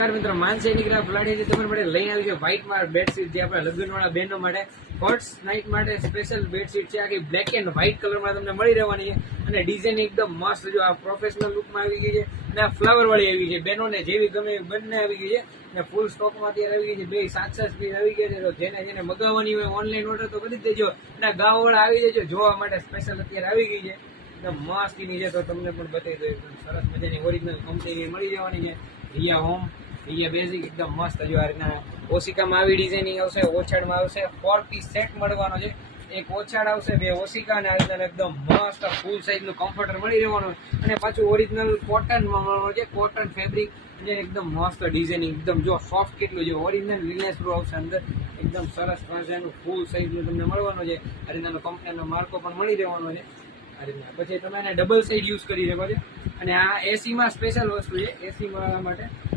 મિત્રો માનસી નીકળ્યા ફ્લાડી તમારા માટે લઈ આવી છે વ્હાઇટ માં બેડશીટ જે આપણા લગ્ન વાળા બહેનો માટે ફર્સ્ટ નાઇટ માટે સ્પેશિયલ બેડશીટ છે આખી બ્લેક એન્ડ વ્હાઇટ કલરમાં તમને મળી રહેવાની છે અને ડિઝાઇન એકદમ મસ્ત જો આ પ્રોફેશનલ લુકમાં આવી ગઈ છે અને આ ફ્લાવર વાળી આવી ગઈ છે બહેનોને જેવી ગમે બંને આવી ગઈ છે અને ફૂલ સ્ટોકમાં અત્યારે આવી ગઈ છે બે 7 પીસ આવી ગયા છે તો જેને મગાવવાની હોય ઓનલાઈન ઓર્ડર તો કરી દેજો અને ગામવાળા આવી જજો જોવા માટે સ્પેશિયલ અત્યારે આવી ગઈ છે એકદમ મસ્તીની છે તો તમને પણ બતાવી દઉં સરસ મજાની ઓરિજિનલ કંપનીની મળી જવાની છે રિયા હોમ રિયા બેઝિક એકદમ મસ્ત જો આ રીતના ઓશિકામાં આવી ડિઝાઇનિંગ આવશે ઓછાડમાં આવશે 4 પીસ સેટ મળવાનો છે એક ઓછાડ આવશે બે ઓશિકા અને આ રીતના એકદમ મસ્ત ફૂલ સાઇઝનું કમ્ફર્ટર મળી રહેવાનું અને પાછું ઓરિજિનલ કોટનમાં મળવાનું છે કોટન ફેબ્રિક જે એકદમ મસ્ત ડિઝાઇનિંગ એકદમ જો સોફ્ટ કેટલું છે ઓરિજિનલ રિલાયન્સ પ્રો આવશે અંદર એકદમ સરસ મજાનું ફૂલ સાઇઝનું તમને મળવાનું છે આ રીતના કંપનીનો માર્કો પણ મળી રહેવાનો છે આ રીતના પછી તમે એને ડબલ સાઇડ યુઝ કરી શકો છો અને આ એસીમાં સ્પેશિયલ વસ્તુ છે એસીમાં માટે